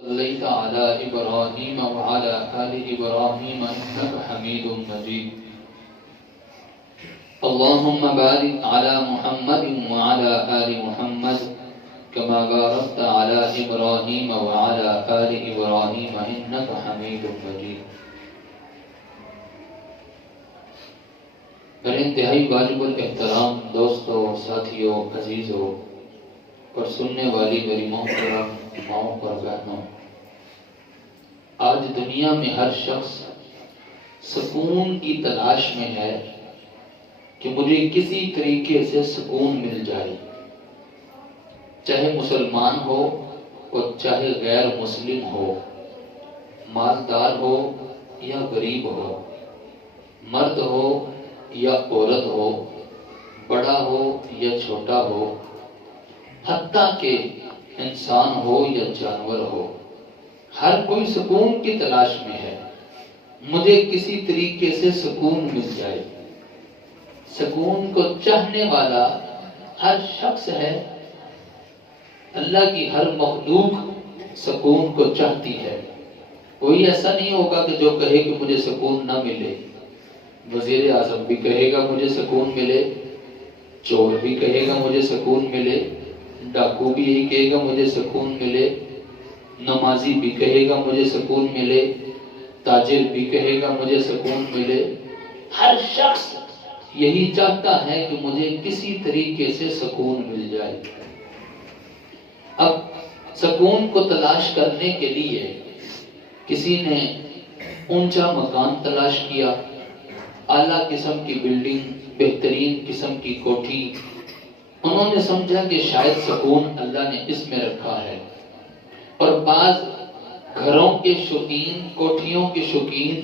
صليت على إبراهيم وعلى آل إبراهيم إنك حميد مجيد. اللهم بارك على محمد وعلى آل محمد كما باركت على إبراهيم وعلى آل إبراهيم إنك حميد مجيد. میرے انتہائی واجب الاحترام دوستو، ساتھیو، عزیزو اور سننے والی میری محترم ماؤں اور بہنوں، آج دنیا میں ہر شخص سکون کی تلاش میں ہے کہ مجھے کسی طریقے سے سکون مل جائے، چاہے مسلمان ہو اور چاہے غیر مسلم ہو، مالدار ہو یا غریب ہو، مرد ہو یا عورت ہو، بڑا ہو یا چھوٹا ہو، حتیٰ کہ انسان ہو یا جانور ہو، ہر کوئی سکون کی تلاش میں ہے. مجھے کسی طریقے سے سکون مل جائے. سکون کو چاہنے والا ہر شخص ہے. اللہ کی ہر مخلوق سکون کو چاہتی ہے. کوئی ایسا نہیں ہوگا کہ جو کہے کہ مجھے سکون نہ ملے. وزیر اعظم بھی کہے گا مجھے سکون ملے، چور بھی کہے گا مجھے سکون ملے، ڈاکو بھی یہی کہے گا مجھے سکون ملے، نمازی بھی کہے گا مجھے سکون ملے، تاجر بھی کہے گا مجھے سکون ملے. ہر شخص یہی چاہتا ہے کہ مجھے کسی طریقے سے سکون مل جائے. اب سکون کو تلاش کرنے کے لیے کسی نے اونچا مکان تلاش کیا، اعلیٰ قسم کی بلڈنگ، بہترین قسم کی کوٹھی. انہوں نے سمجھا کہ شاید سکون اللہ نے اس میں رکھا ہے. اور بعض گھروں کے شوقین، کوٹھیوں کے شوقین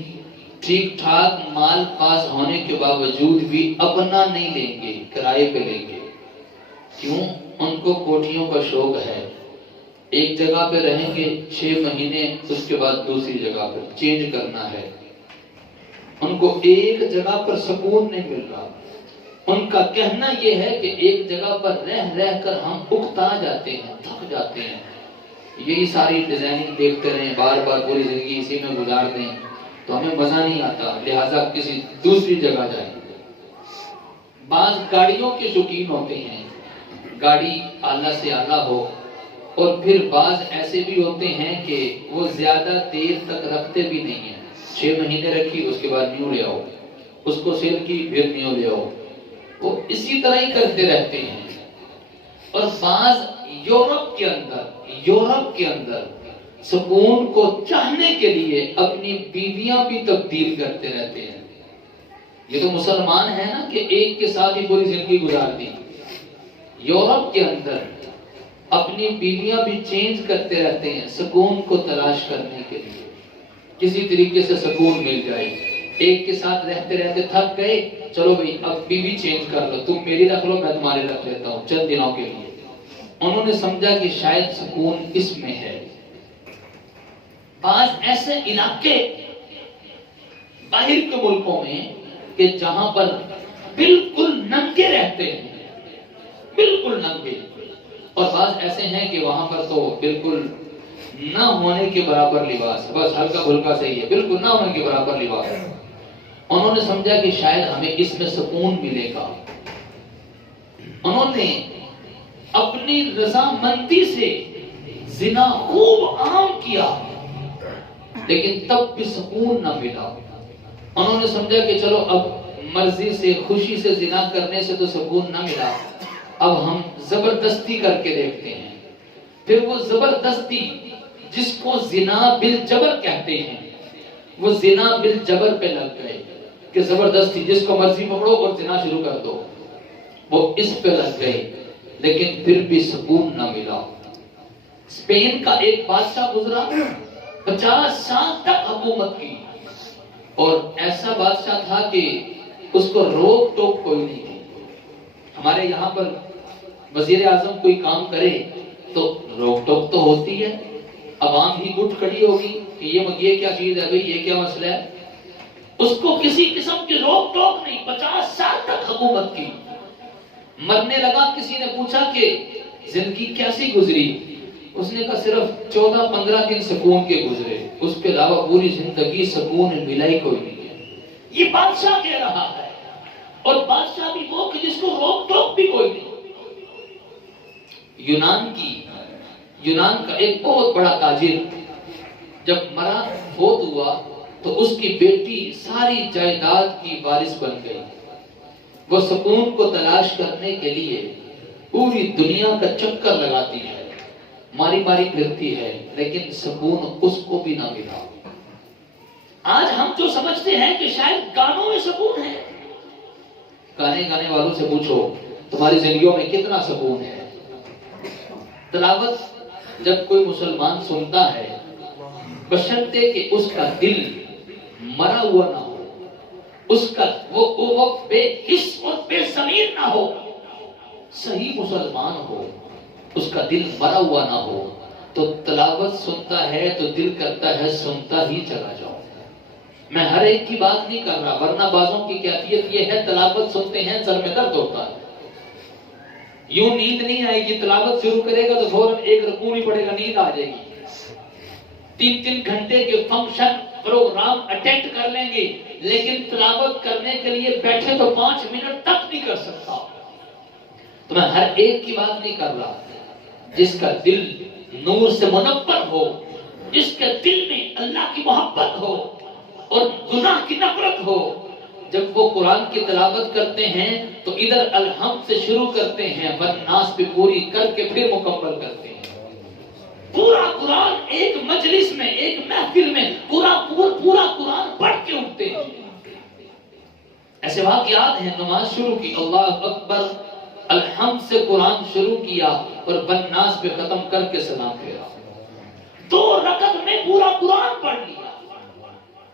ٹھیک ٹھاک مال پاس ہونے کے باوجود بھی اپنا نہیں لیں گے، کرائے پہ لیں گے. کیوں؟ ان کو کوٹھیوں کا شوق ہے. ایک جگہ پہ رہیں گے 6 مہینے، اس کے بعد دوسری جگہ پہ چینج کرنا ہے. ان کو ایک جگہ پر سکون نہیں مل رہا. ان کا کہنا یہ ہے کہ ایک جگہ پر رہ کر ہم اکتا جاتے ہیں، تھک جاتے ہیں. یہی ساری ڈیزائننگ دیکھتے رہیں، بار بار پوری زندگی اسی میں گزار دیں تو ہمیں مزہ نہیں آتا، لہٰذا کسی دوسری جگہ جائیں. بعض گاڑیوں کے شوقین ہوتے ہیں، گاڑی اعلیٰ سے اعلیٰ ہو. اور پھر بعض ایسے بھی ہوتے ہیں کہ وہ زیادہ دیر تک رکھتے بھی نہیں ہیں. 6 مہینے رکھی، اس کے بعد نیو لے آؤ، اس کو سیل کی، پھر نیو لے آؤ. وہ اسی طرح ہی کرتے رہتے ہیں. اور بعض یورپ کے اندر سکون کو چاہنے کے لیے اپنی بیویاں بھی تبدیل کرتے رہتے ہیں. یہ تو مسلمان ہے نا کہ ایک کے ساتھ ہی پوری زندگی گزار دی. یورپ کے اندر اپنی بیویاں بھی چینج کرتے رہتے ہیں سکون کو تلاش کرنے کے لیے، کسی طریقے سے سکون مل جائے. ایک کے ساتھ رہتے رہتے تھک گئے، چلو بھئی اب بیوی چینج کر لو، تم میری رکھ لو، میں تمہاری رکھ لیتا ہوں چند دنوں کے لیے. انہوں نے سمجھا کہ شاید سکون اس میں ہے. بعض ایسے علاقے باہر کے ملکوں میں کہ جہاں پر بالکل ننگے رہتے ہیں، بالکل ننگے. اور بعض ایسے ہیں کہ وہاں پر تو بالکل نہ ہونے کے برابر لباس، بس ہلکا پھلکا صحیح ہے، بالکل نہ ہونے کے برابر لباس. انہوں نے سمجھا کہ شاید ہمیں اس میں سکون ملے گا. انہوں نے اپنی رضامندی سے زنا خوب عام کیا، لیکن تب بھی سکون نہ ملا. انہوں نے سمجھا کہ چلو اب مرضی سے، خوشی سے زنا کرنے سے تو سکون نہ ملا، اب ہم زبردستی کر کے دیکھتے ہیں. پھر وہ زبردستی جس کو زنا بالجبر کہتے ہیں، وہ زنا بالجبر پہ لگ گئے کہ زبردستی جس کو مرضی پکڑو اور زنا شروع کر دو. وہ اس پہ لگ گئے، لیکن پھر بھی سکون نہ ملا. اسپین کا ایک بادشاہ گزرا، 50 سال تک حکومت کی، اور ایسا بادشاہ تھا کہ اس کو روک ٹوک کوئی نہیں تھی. ہمارے یہاں پر وزیر اعظم کوئی کام کرے تو روک ٹوک تو ہوتی ہے، عوام ہی اٹھ کھڑی ہوگی کہ یہ کیا چیز ہے بھئی، یہ کیا مسئلہ ہے. اس کو کسی قسم کی روک ٹوک نہیں. 50 سال تک حکومت کی. مرنے لگا، کسی نے پوچھا کہ زندگی کیسی گزری؟ اس نے کہا صرف 14-15 دن سکون کے گزرے، اس کے علاوہ پوری زندگی سکون ملا ہی کوئی نہیں ہے۔ یہ بادشاہ کہہ رہا ہے، اور بادشاہ بھی وہ کہ جس کو روک ٹوک بھی کوئی نہیں۔ یونان کا ایک بہت بڑا تاجر جب مرا فوت ہوا تو اس کی بیٹی ساری جائیداد کی وارث بن گئی۔ وہ سکون کو تلاش کرنے کے لیے پوری دنیا کا چکر لگاتی ہے، ماری ماری پھرتی ہے، لیکن سکون اس کو بھی نہ ملا۔ آج ہم جو سمجھتے ہیں کہ شاید گانوں میں سکون ہے، گانے گانے والوں سے پوچھو تمہاری زندگیوں میں کتنا سکون ہے۔ تلاوت جب کوئی مسلمان سنتا ہے، بشرطے کہ اس کا دل مرا ہوا نہ ہو، اس کا وہ بے حس اور بے ضمیر نہ ہو، صحیح مسلمان ہو، اس کا دل مرا ہوا نہ ہو، تو تلاوت سنتا ہے تو دل کرتا ہے سنتا ہی چلا جاؤ۔ میں ہر ایک کی بات نہیں کر رہا، ورنہ بعضوں کی کیفیت یہ ہے تلاوت سنتے ہیں سر میں درد ہوتا ہے، یوں نیند نہیں آئے گی، تلاوت شروع کرے گا تو فوراً ایک رکوع نہیں پڑے گا، نیند آ جائے گی۔ 3 گھنٹے کے فنکشن پروگرام اٹینڈ کر لیں گے، لیکن تلاوت کرنے کے لیے بیٹھے تو 5 منٹ تک نہیں کر سکتا۔ تو میں ہر ایک کی بات نہیں کر رہا، جس کا دل نور سے منور ہو، جس کے دل میں اللہ کی محبت ہو اور گناہ کی نفرت ہو، جب وہ قرآن کی تلاوت کرتے ہیں تو ادھر الحمد سے شروع کرتے ہیں، والناس پہ پوری کر کے پھر مکمل کرتے ہیں۔ پورا قرآن ایک مجلس میں، ایک محفل میں پورا قرآن پڑھ کے اٹھتے ہیں۔ ایسے واقعات ہیں، نماز شروع کی، اللہ اکبر، الحمد سے قرآن شروع کیا اور والناس پہ ختم کر کے سلام پھیرا، 2 رکعت میں پورا قرآن پڑھ لیا۔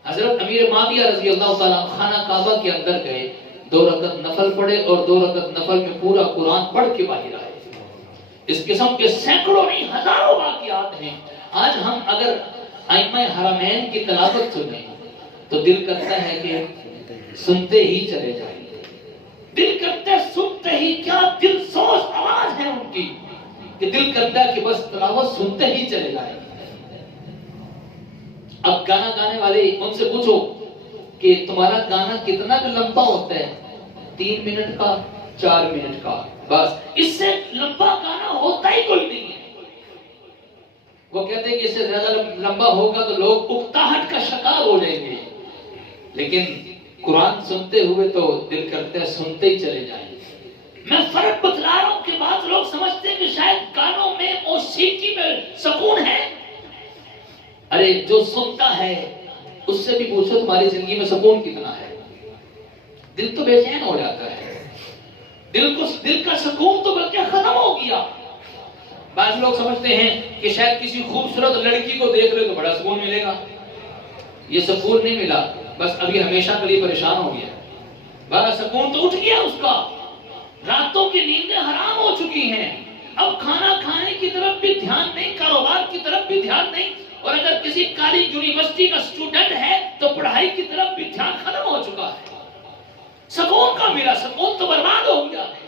حضرت امیر معاویہ رضی اللہ تعالیٰ خانہ کعبہ کے اندر گئے، 2 رکعت نفل پڑھے اور 2 رکعت نفل میں پورا قرآن پڑھ کے باہر آئے۔ اس قسم کے سینکڑوں نہیں ہزاروں واقعات ہیں۔ آج ہم اگر ائمہ حرمین کی تلاوت سنیں تو دل کرتا ہے کہ سنتے ہی چلے جائیں، دل کرتا ہے سنتے ہی، کیا دل سوز آواز ہے ان کی کہ دل کرتا ہے کہ بس تلاوت سنتے ہی چلے جائیں۔ اب گانا گانے والے ان سے پوچھو کہ تمہارا گانا کتنا لمبا ہوتا ہے؟ 3 منٹ کا، 4 منٹ کا، بس اس سے لمبا گانا ہوتا ہی کوئی نہیں ہے۔ وہ کہتے ہیں کہ اس سے زیادہ لمبا ہوگا تو لوگ اکتاہٹ کا شکار ہو جائیں گے، لیکن قرآن سنتے ہوئے تو دل کرتا ہے سنتے ہی چلے جائیں۔ میں فرق بتلا رہا ہوں کہ بعض لوگ سمجھتے ہیں کہ شاید گانوں میں، موسیقی میں سکون ہے۔ ارے جو سنتا ہے اس سے بھی پوچھو تمہاری زندگی میں سکون کتنا ہے؟ دل تو بے چین ہو جاتا ہے، دل کا سکون تو بلکہ ختم ہو گیا۔ بعض لوگ سمجھتے ہیں کہ شاید کسی خوبصورت لڑکی کو دیکھ رہے تو بڑا سکون ملے گا، یہ سکون نہیں ملا، بس ابھی ہمیشہ کے لیے پریشان ہو گیا۔ بڑا سکون تو اٹھ گیا اس کا، راتوں کی نیندیں حرام ہو چکی ہیں، اب کھانا کھانے کی طرف بھی دھیان نہیں، کاروبار کی طرف بھی دھیان نہیں، اور اگر کسی کالج یونیورسٹی کا اسٹوڈنٹ ہے تو پڑھائی کی طرف بھی دھیان ختم ہو چکا ہے۔ سکون کا ملا، سکون تو برباد ہو گیا ہے۔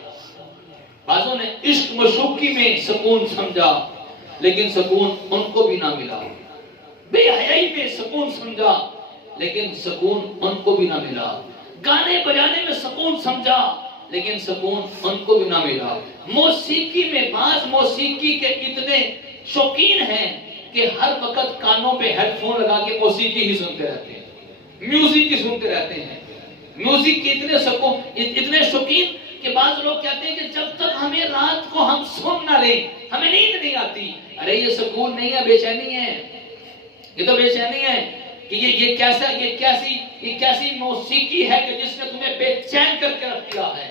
بعضوں نے عشق مشوقی میں سکون سمجھا، لیکن سکون ان کو بھی نہ ملا۔ بے حیائی میں سکون سمجھا، لیکن سکون ان کو بھی نہ ملا۔ گانے بجانے میں سکون سمجھا، لیکن سکون ان کو بھی نہ ملا۔ موسیقی میں بعض موسیقی کے اتنے شوقین ہیں کہ ہر وقت کانوں پہ ہیڈ فون لگا کے موسیقی ہی سنتے رہتے ہیں، میوزک ہی سنتے رہتے ہیں۔ میوزک کے اتنے شوقین کہ بعض لوگ کہتے ہیں کہ جب تک ہمیں رات کو ہم سن نہ لیں ہمیں نیند نہیں آتی۔ ارے یہ سکون نہیں ہے، بے چینی ہے، یہ تو بے چینی ہے کہ یہ کیسی موسیقی ہے کہ جس نے تمہیں بے چین کر کے رکھ دیا ہے۔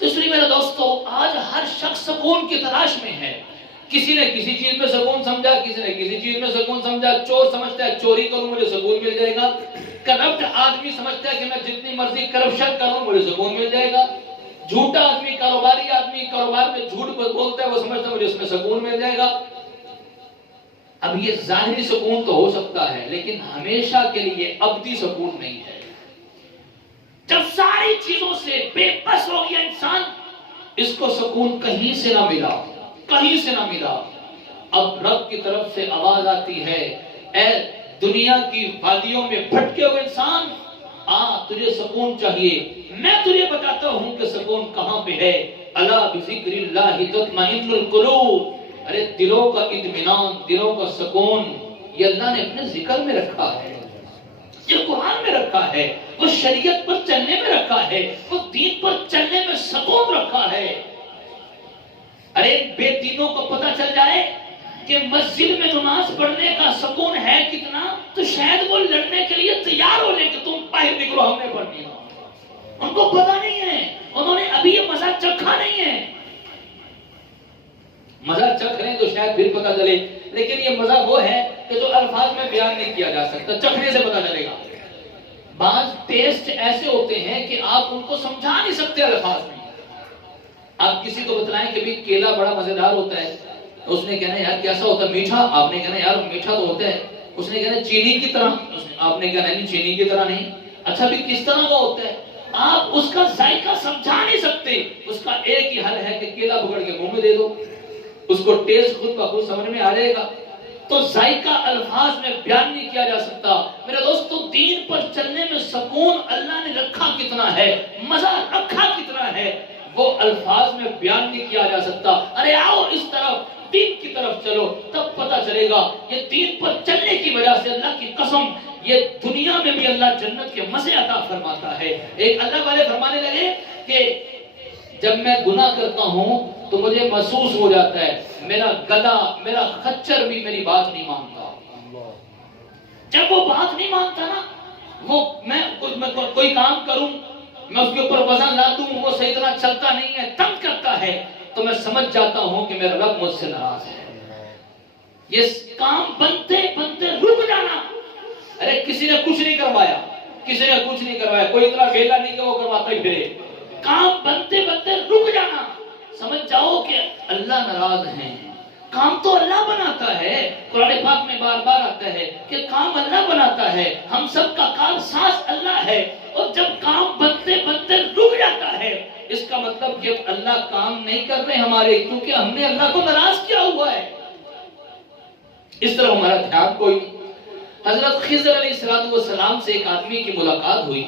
تو اس لیے میرے دوستو، آج ہر شخص سکون کی تلاش میں ہے۔ کسی نے کسی چیز میں سکون سمجھا، کسی نے کسی چیز میں سکون سمجھا۔ چور سمجھتا ہے چوری کروں مجھے سکون مل جائے گا، کرپٹ آدمی سمجھتا ہے کہ میں جتنی مرضی کرپشن کروں مجھے سکون مل جائے گا، جھوٹا آدمی، کاروباری آدمی کاروبار میں جھوٹ بولتا ہے، وہ سمجھتا ہے مجھے اس میں سکون مل جائے گا۔ اب یہ ظاہری سکون تو ہو سکتا ہے، لیکن ہمیشہ کے لیے ابدی سکون نہیں ہے۔ جب ساری چیزوں سے بے بس ہو گیا انسان، اس کو سکون کہیں سے نہ ملا، کہیں سے نہ ملا۔ اب رب کی طرف سے آواز آتی ہے، اے دنیا کی وادیوں میں بھٹکے ہوئے انسان، تجھے سکون چاہیے، میں تجھے بتاتا ہوں کہ سکون کہاں پہ ہے۔ الا بذکر اللہ تطمئن القلوب، ارے دلوں کا اطمینان، دلوں کا سکون یہ اللہ نے اپنے ذکر میں رکھا ہے، یہ قرآن میں رکھا ہے، وہ شریعت پر چلنے میں رکھا ہے، وہ دین پر چلنے میں سکون رکھا ہے۔ ارے بے دینوں کو پتہ چل جائے کہ مسجد میں نماز پڑھنے کا سکون ہے کتنا، تو شاید وہ لڑنے کے لیے تیار ہو لے کہ تم باہر نکلو، ہم نے پڑھنی ہے۔ ان کو پتہ نہیں ہے، انہوں نے ابھی یہ مزہ چکھا نہیں ہے۔ مزہ چکھ رہے ہیں تو شاید پھر پتہ چلے، لیکن یہ مزہ وہ ہے کہ جو الفاظ میں بیان نہیں کیا جا سکتا، چکھنے سے پتہ چلے گا۔ بعض ٹیسٹ ایسے ہوتے ہیں کہ آپ ان کو سمجھا نہیں سکتے الفاظ میں۔ آپ کسی کو بتلائیں کہ بھی کیلا بڑا مزیدار ہوتا ہے، اس نے کہنا یار کیسا ہوتا ہے، میٹھا، آپ نے کہنا یار میٹھا تو ہوتا ہے، اس نے کہنا چینی کی طرح، آپ نے کہنا نہیں چینی کی طرح نہیں، اچھا بھی کس طرح کا ہوتا ہے، آپ اس کا ذائقہ سمجھا نہیں سکتے۔ اس کا ایک ہی حل ہے کہ کیلا پکڑ کے منہ میں دے دو، اس کو ٹیسٹ خود بخود سمجھ میں آ جائے گا۔ تو ذائقہ الفاظ میں بیان نہیں کیا جا سکتا۔ میرے دوستو، دین پر چلنے میں سکون اللہ نے رکھا کتنا ہے، مزہ رکھا کتنا ہے، وہ الفاظ میں بیان نہیں کیا جا سکتا۔ ارے آؤ اس طرف، دین کی طرف چلو، تب پتہ چلے گا۔ یہ دین پر چلنے کی وجہ سے اللہ کی قسم یہ دنیا میں بھی اللہ جنت کے مزے عطا فرماتا ہے۔ ایک اللہ والے فرمانے لگے کہ جب میں گناہ کرتا ہوں تو مجھے محسوس ہو جاتا ہے میرا گدھا، میرا خچر بھی میری بات نہیں مانتا۔ جب وہ بات نہیں مانتا نا، وہ میں کوئی کام کروں، میں اس کے اوپر وزن لا دوں، وہ صحیح طرح چلتا نہیں ہے، تنگ کرتا ہے، تو میں سمجھ جاتا ہوں کہ میرا رب مجھ سے ناراض ہے۔ یہ کام بنتے بنتے رک جانا۔ ارے کسی نے کچھ نہیں کروایا، کسی نے کچھ نہیں کروایا، کوئی اتنا ویلا نہیں کہ وہ کرواتا ہی پھرے، کام بنتے بنتے رک جانا، سمجھ جاؤ کہ اللہ ناراض ہیں۔ کام تو اللہ بناتا ہے، قرآن پاک میں بار بار آتا ہے کہ کام اللہ بناتا ہے، ہم سب کا کام ساز اللہ ہے، اور جب کام بنتے بنتے رک جاتا ہے اس کا مطلب کہ اللہ کام نہیں کر رہے ہمارے، کیونکہ ہم نے اللہ کو ناراض کیا ہوا ہے۔ اس طرح ہمارا دھیان کوئی نہیں۔ حضرت خضر علیہ السلام سے ایک آدمی کی ملاقات ہوئی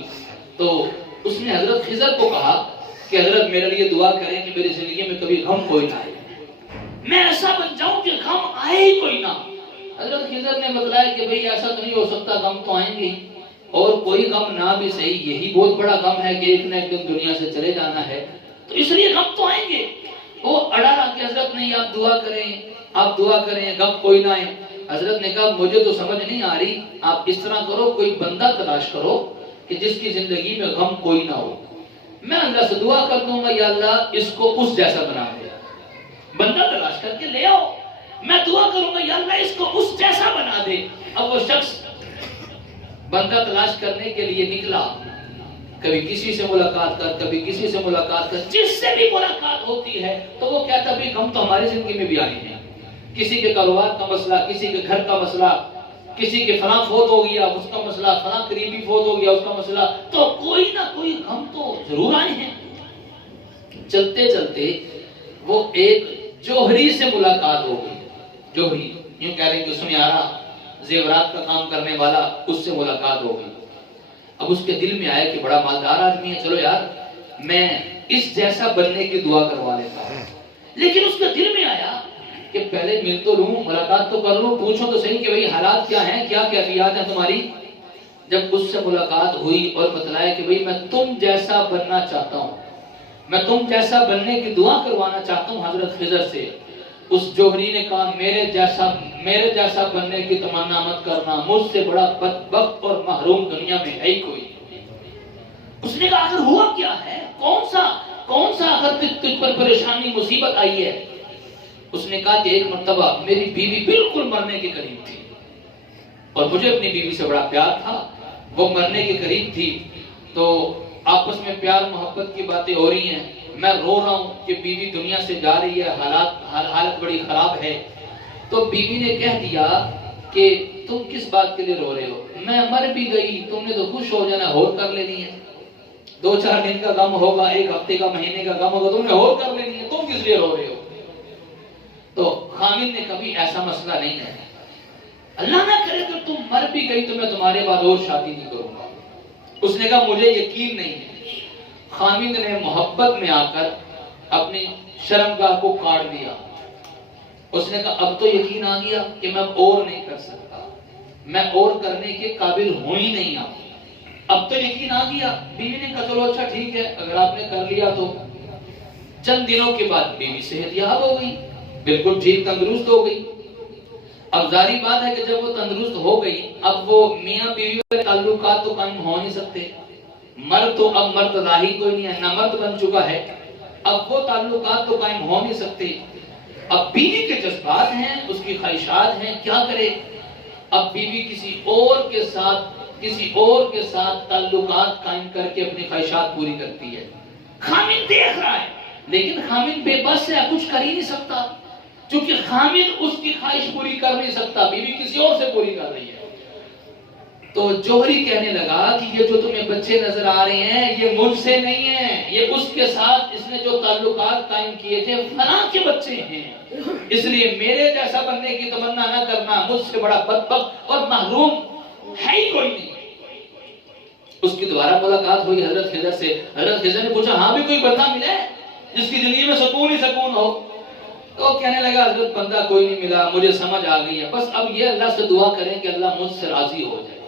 تو اس نے حضرت خضر کو کہا کہ حضرت میرے لیے دعا کریں کہ میری زندگی میں کبھی غم کوئی نہ آئے، میں ایسا بن جاؤں کہ غم آئے ہی کوئی نہ۔ حضرت خضر نے بتلایا کہ بھئی ایسا تو نہیں ہو سکتا، غم تو آئیں گے، اور کوئی غم نہ بھی صحیح، یہی بہت بڑا غم ہے کہ ایک نہ ایک دن دنیا سے چلے جانا ہے، تو اس لیے غم تو آئیں گے۔ وہ اڑا رہا کہ حضرت نہیں، آپ دعا کریں، آپ دعا کریں، غم کوئی نہ آئے۔ حضرت نے کہا مجھے تو سمجھ نہیں آ رہی، آپ اس طرح کرو، کوئی بندہ تلاش کرو کہ جس کی زندگی میں غم کوئی نہ ہو، میں اللہ سے دعا کر دوں گا یا اللہ اس کو اس جیسا بنا دے۔ بندہ تلاش کر کے لے آؤ، میں دعا کروں گا یا اللہ اس کو اس جیسا بنا دے۔ اب وہ شخص بندہ تلاش کرنے کے لیے نکلا، کبھی کسی سے ملاقات کر، کبھی کسی سے ملاقات کر، جس سے بھی ملاقات ہوتی ہے تو وہ کہتا بھی غم تو ہماری زندگی میں بھی آئے ہیں، کسی کے کاروبار کا مسئلہ، کسی کے گھر کا مسئلہ، کسی کے فلاں فوت ہو گیا اس کا مسئلہ، فلاں قریبی فوت ہو گیا اس کا مسئلہ، تو کوئی نہ کوئی غم تو ضرور آئے ہیں۔ چلتے چلتے وہ ایک جوہری سے ملاقات ہو گئی، جوہری یوں کہہ رہے کہ سنیارا زیورات کا کام کرنے والا، اس سے ملاقات ہو گئی۔ اب اس کے دل میں آیا کہ بڑا مالدار آدمی ہے، چلو یار میں اس جیسا بننے کی دعا کروا لیتا ہوں۔ لیکن اس کے دل میں آیا کہ پہلے مل تو لوں، ملاقات تو کر لوں، پوچھو تو صحیح کہ بھئی حالات کیا ہیں، کیا کیفیات ہیں تمہاری۔ جب اس سے ملاقات ہوئی اور بتلایا کہ بھئی میں تم جیسا بننا چاہتا ہوں، میں تم جیسا بننے کی دعا کروانا چاہتا ہوں حضرت خضر سے، اس جوہری نے کہا میرے جیسا بننے کی تمنا مت کرنا، مجھ سے بڑا بدبخت اور محروم دنیا میں ہے ہی کوئی۔ اس نے کہا آخر ہوا کیا ہے، کون سا آخر تجھ پر پریشانی مصیبت آئی ہے۔ اس نے کہا کہ ایک مرتبہ میری بیوی بالکل مرنے کے قریب تھی اور مجھے اپنی بیوی سے بڑا پیار تھا، وہ مرنے کے قریب تھی، تو آپس میں پیار محبت کی باتیں ہو رہی ہیں، میں رو رہا ہوں کہ بیوی دنیا سے جا رہی ہے، حالت بڑی خراب ہے۔ تو بیوی نے کہہ دیا کہ تم کس بات کے لیے رو رہے ہو، میں مر بھی گئی، تم نے تو خوش ہو جانا، ہور کر لینی ہے، 2-4 دن کا غم ہوگا، 1 ہفتے کا، مہینے کا غم ہوگا، تم نے ہور کر لینی ہے، تم کس لیے رو رہے ہو۔ تو خامد نے کبھی ایسا مسئلہ نہیں ہے، اللہ نہ کرے تو تم مر بھی گئی تو میں تمہارے بعد اور شادی نہیں کروں گا۔ اس نے کہا مجھے یقین نہیں ہے۔ خامد نے محبت میں آ کر اپنی شرمگاہ کو کاٹ دیا۔ اس نے کہا اب تو یقین آ گیا کہ میں اور نہیں کر سکتا، میں اور کرنے کے قابل ہوں ہی نہیں اب تو یقین آ گیا۔ بیوی نے کہا چلو اچھا ٹھیک ہے، اگر آپ نے کر لیا تو۔ چند دنوں کے بعد بیوی صحت یاب ہو گئی، بالکل ٹھیک تندرست ہو گئی۔ اب ظاہری بات ہے کہ جب وہ تندرست ہو گئی، اب وہ میاں بیوی کے تعلقات تو قائم ہو نہیں سکتے، مرد تو اب مرد راہی کوئی نہیں ہے، نہ مرد بن چکا ہے، اب وہ تعلقات تو قائم ہو نہیں سکتے۔ اب بیوی کے جذبات ہیں، اس کی خواہشات ہیں، کیا کرے؟ اب بیوی کسی اور کے ساتھ تعلقات قائم کر کے اپنی خواہشات پوری کرتی ہے۔ خامد دیکھ رہا ہے، لیکن خامد بے بس ہے، کچھ کر ہی نہیں سکتا، کیونکہ خامد اس کی خواہش پوری کر نہیں سکتا، بیوی کسی اور سے پوری کر رہی ہے۔ تو جوہری کہنے لگا کہ یہ جو تمہیں بچے نظر آ رہے ہیں یہ مجھ سے نہیں ہیں، یہ اس کے ساتھ اس نے جو تعلقات قائم کیے تھے فلاں کے بچے ہیں، اس لیے میرے جیسا بننے کی تمنا نہ کرنا، مجھ سے بڑا بدبخت اور محروم ہے ہی کوئی نہیں۔ اس کی دوبارہ ملاقات ہوئی حضرت خضر سے۔ حضرت خضر نے پوچھا ہاں بھی کوئی بندہ ملا ہے جس کی زندگی میں سکون ہی سکون ہو؟ تو کہنے لگا حضرت بندہ کوئی نہیں ملا، مجھے سمجھ آ گئی ہے، بس اب یہ اللہ سے دعا کریں کہ اللہ مجھ سے راضی ہو جائے۔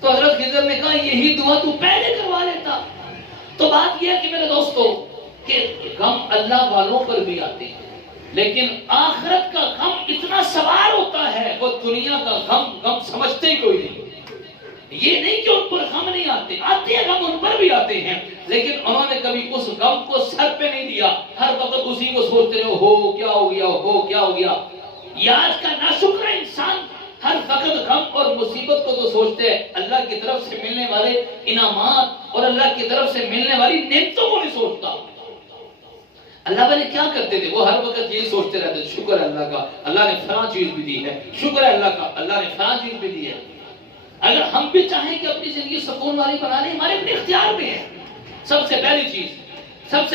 تو حضرت خضر نے کہا یہی دعا تو پہلے کروا لیتا۔ تو بات یہ ہے کہ میرے دوستو کہ غم اللہ والوں پر بھی آتے ہیں، لیکن آخرت کا غم اتنا سوار ہوتا ہے، وہ دنیا کا غم سمجھتے ہی کوئی نہیں۔ یہ نہیں کہ ان پر غم نہیں آتے ہیں، غم ان پر بھی آتے ہیں، لیکن انہوں نے کبھی اس غم کو سر پہ نہیں دیا، ہر وقت اسی کو سوچتے رہے ہو کیا ہو گیا، ہو کیا ہو گیا۔ یہ آج کا ناشکر انسان ہر وقت غم اور مصیبت کو تو سوچتے ہیں، اللہ کی طرف سے ملنے والے انعامات اور اللہ کی طرف سے ملنے والی نعمتوں کو نہیں سوچتا۔ اللہ والے کیا کرتے تھے؟ وہ ہر وقت یہی سوچتے رہتے شکر ہے اللہ کا، اللہ نے فلاں چیز بھی دی ہے، شکر ہے اللہ کا، اللہ نے فلاں چیز بھی دی ہے۔ اگر ہم بھی چاہیں کہ اپنی زندگی سکون والی بنا لیں، ہمارے اپنے اختیار میں ہے۔ سب سے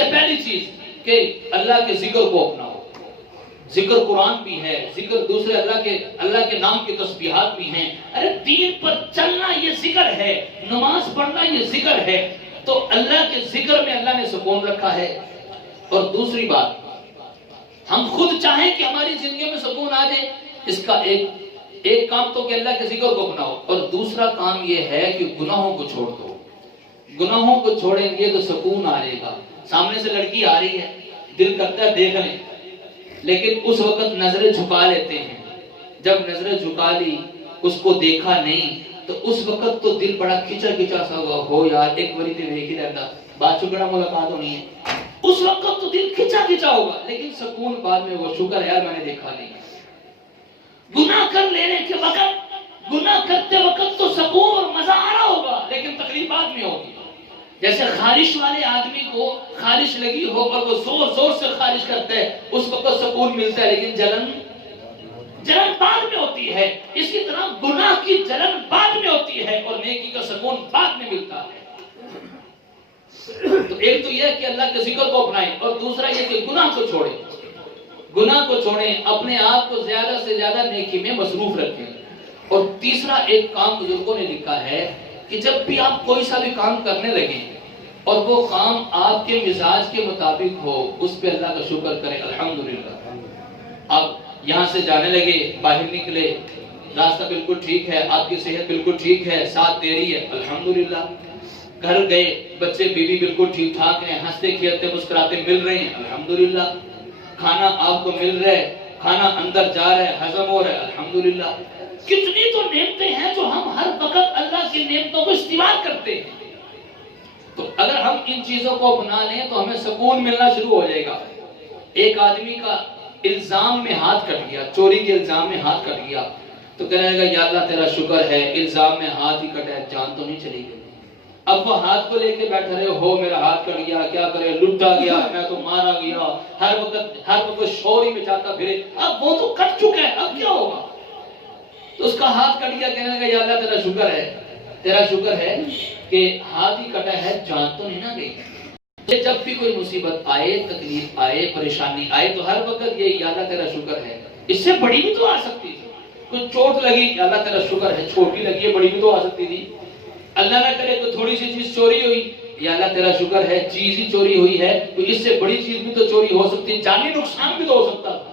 پہلی چیز کہ اللہ کے ذکر کو اپناؤ۔ ذکر قرآن بھی ہے، ذکر دوسرے اللہ کے نام کی تسبیحات بھی ہیں۔ ارے دین پر چلنا یہ ذکر ہے، نماز پڑھنا یہ ذکر ہے۔ تو اللہ کے ذکر میں اللہ نے سکون رکھا ہے۔ اور دوسری بات، ہم خود چاہیں کہ ہماری زندگی میں سکون آ جائے، اس کا ایک کام تو کہ اللہ کے ذکر کو اپناؤ، اور دوسرا کام یہ ہے کہ گناہوں کو چھوڑ دو۔ گناہوں کو چھوڑیں گے تو سکون آ جائے گا۔ سامنے سے لڑکی آ رہی ہے، دل کرتا ہے دیکھ لیں، لیکن اس وقت نظریں جھکا لیتے ہیں۔ جب نظریں جھکا لی، اس کو دیکھا نہیں، تو اس وقت تو دل بڑا کھچا سا ہوا، ہو یار ایک باری تے ویکھ ہی لینا، بات چکڑا ملاقات ہونی ہے۔ اس وقت تو دل کھچا ہوگا، لیکن سکون بعد میں وہ شکر ہے یار میں نے دیکھا نہیں۔ گناہ کر لینے کے وقت، گناہ کرتے وقت تو سکون اور مزہ آ رہا ہوگا، لیکن تکلیف بعد میں ہوگی۔ جیسے خارش والے آدمی کو خارش لگی ہو اور وہ زور سے خارش کرتا ہے، اس وقت سکون ملتا ہے، لیکن جلن بعد میں ہوتی ہے۔ اسی طرح گناہ کی جلن بعد میں ہوتی ہے اور نیکی کا سکون بعد میں ملتا ہے۔ تو ایک تو یہ کہ اللہ کے ذکر کو اپنائیں، اور دوسرا یہ کہ گناہ کو چھوڑیں۔ گناہ کو چھوڑیں، اپنے آپ کو زیادہ سے زیادہ نیکی میں مصروف رکھیں۔ اور تیسرا ایک کام بزرگوں نے لکھا ہے کہ جب بھی آپ کوئی سا بھی کام کرنے لگیں اور وہ کام آپ کے مزاج کے مطابق ہو، اس پہ اللہ کا شکر کریں، الحمدللہ۔ آپ یہاں سے جانے لگے، باہر نکلے، راستہ بالکل ٹھیک ہے، آپ کی صحت بالکل ٹھیک ہے، ساتھ دے رہی ہے، الحمدللہ۔ گھر گئے، بچے بیوی بالکل ٹھیک ٹھاک ہیں، ہنستے کھیلتے مسکراتے مل رہے ہیں، الحمدللہ۔ کھانا آپ کو مل رہا ہے، کھانا اندر جا رہا ہے، ہضم ہو رہا ہے، الحمدللہ۔ کتنی تو نعمتیں ہیں جو ہم ہر وقت اللہ کی نعمتوں کو استعمال کرتے ہیں۔ تو اگر ہم ان چیزوں کو اپنا لیں تو ہمیں سکون ملنا شروع ہو جائے گا۔ ایک آدمی کا الزام میں ہاتھ کٹ گیا، چوری کے الزام میں ہاتھ کٹ گیا، تو کہنے لگا یا اللہ تیرا شکر ہے، الزام میں ہاتھ ہی کٹا ہے، جان تو نہیں چلی گئی۔ اب وہ ہاتھ کو لے کے بیٹھے رہے ہو، میرا ہاتھ کٹ گیا، کیا کرے، لٹا گیا، میں تو مارا گیا، ہر وقت شور ہی مچاتا پھرے۔ اب وہ تو کٹ چکا ہے، اب کیا ہوگا؟ تو اس کا ہاتھ کٹ گیا، کہنے لگا یا اللہ تیرا شکر ہے کہ ہاتھ ہی کٹا ہے، جان تو نہیں نہ گئی۔ جب بھی کوئی مصیبت آئے، تکلیف آئے، پریشانی آئے تو ہر وقت یہ یا اللہ تیرا شکر ہے. اس سے بڑی بھی تو آ سکتی تھی. کوئی چوٹ لگی، یا اللہ تیرا شکر ہے، چھوٹی لگی ہے، بڑی بھی تو آ سکتی تھی. اللہ نہ کرے کوئی تھوڑی سی چیز چوری ہوئی، یا اللہ تیرا شکر ہے چیز ہی چوری ہوئی ہے، تو اس سے بڑی چیز بھی تو چوری ہو سکتی، جانی نقصان بھی تو ہو سکتا تھا.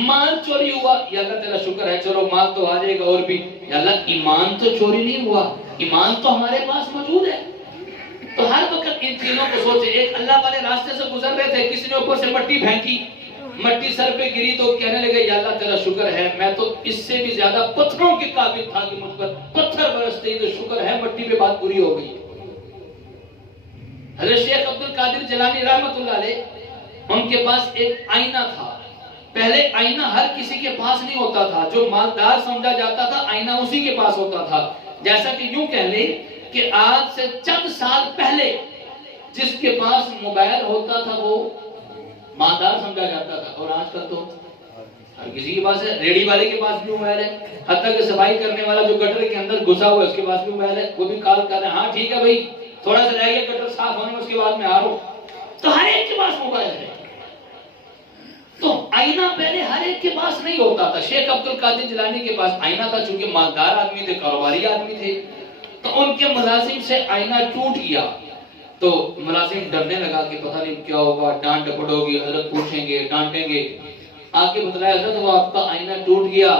مال چوری ہوا، یا اللہ تیرا شکر ہے چلو مال تو آ جائے گا، اور بھی یا اللہ ایمان تو چوری نہیں ہوا، ایمان تو ہمارے پاس موجود ہے. تو ہر وقت ان چیزوں کو سوچے. ایک اللہ والے راستے سے گزر رہے تھے، کسی نے اوپر سے مٹی پھینکی، مٹی سر پہ گری تو کہنے لگے یا اللہ تیرا شکر ہے، میں تو اس سے بھی زیادہ پتھروں کے قابل تھا کہ مجھ پر پتھر برستے ہی تو شکر ہے مٹی پہ بات پوری ہو گئی. حضرت شیخ عبد القادر جیلانی رحمۃ اللہ علیہ، ان کے پاس ایک آئینہ تھا. پہلے آئینہ ہر کسی کے پاس نہیں ہوتا تھا، جو مالدار سمجھا جاتا تھا آئینہ اسی کے پاس ہوتا تھا. جیسا کہ یوں کہہ لیں کہ آج سے چند سال پہلے جس کے پاس موبائل ہوتا تھا وہ مالدار سمجھا جاتا تھا، اور آج کل تو ہر کسی کے پاس ہے. ریڈی والے کے پاس بھی موبائل ہے، حتیٰ کہ صفائی کرنے والا جو گٹر کے اندر گھسا ہوا ہے اس کے پاس بھی موبائل ہے. وہ بھی کال کر رہے ہیں، ہاں ٹھیک ہے بھائی تھوڑا سا جائیے گٹر صاف ہونے میں، اس کے بعد میں آ رہا ہوں. تو ہر ایک کے پاس موبائل ہے. تو آئینہ پہلے ہر ایک کے پاس نہیں ہوتا تھا. شیخ عبد القادر جیلانی کے پاس آئینہ تھا، چونکہ مالدار آدمی تھے، کاروباری آدمی تھے. تو ان کے ملازم سے آئینہ ٹوٹ گیا تو ملازم ڈرنے لگا کہ پتہ نہیں کیا ہوگا، ڈانٹ ڈپٹ ہوگی، حضرت پوچھیں گے، ڈانٹیں گے. آ کے بتلایا حضرت وہ آپ کا آئینہ ٹوٹ گیا.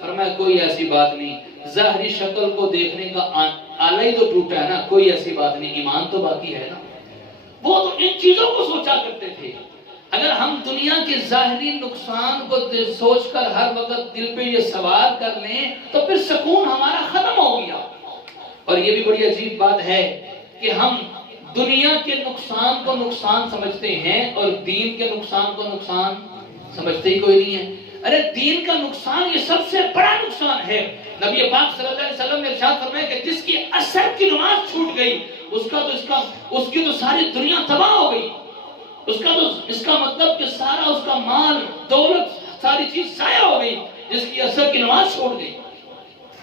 فرمایا کوئی ایسی بات نہیں، ظاہری شکل کو دیکھنے کا آلہ ہی تو ٹوٹا ہے نا، کوئی ایسی بات نہیں، ایمان تو باقی ہے نا. وہ تو ان چیزوں کو سوچا کرتے تھے. اگر ہم دنیا کے ظاہری نقصان کو سوچ کر ہر وقت دل پہ یہ سوار کر لیں تو پھر سکون ہمارا ختم ہو گیا. اور یہ بھی بڑی عجیب بات ہے کہ ہم دنیا کے نقصان کو نقصان سمجھتے ہیں اور دین کے نقصان کو نقصان سمجھتے ہی کوئی نہیں ہے. ارے دین کا نقصان یہ سب سے بڑا نقصان ہے. نبی پاک صلی اللہ علیہ وسلم نے ارشاد فرمایا کہ جس کی عصر کی نماز چھوٹ گئی اس کی تو ساری دنیا تباہ ہو گئی. اس کا مطلب کہ سارا اس کا مال دولت ساری چیز ضائع ہو گئی جس کی عصر کی نماز چھوڑ گئی.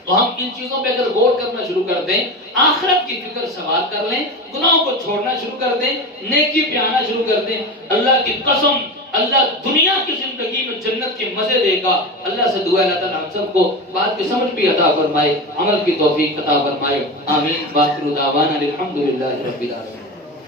تو ہم ان چیزوں پہ اگر غور کرنا شروع کر دیں، آخرت کی فکر سوار کر لیں، گناہوں کو چھوڑنا شروع کر دیں، نیکی پہ آنا شروع کر دیں، اللہ کی قسم اللہ دنیا کی زندگی میں جنت کے مزے دے گا. اللہ سے دعا اللہ تعالیٰ ہم سب کو بات کی سمجھ بھی عطا فرمائے، عمل کی توفیق عطا فرمائے. آمین. باخر دعوانا الحمدللہ رب العالمین.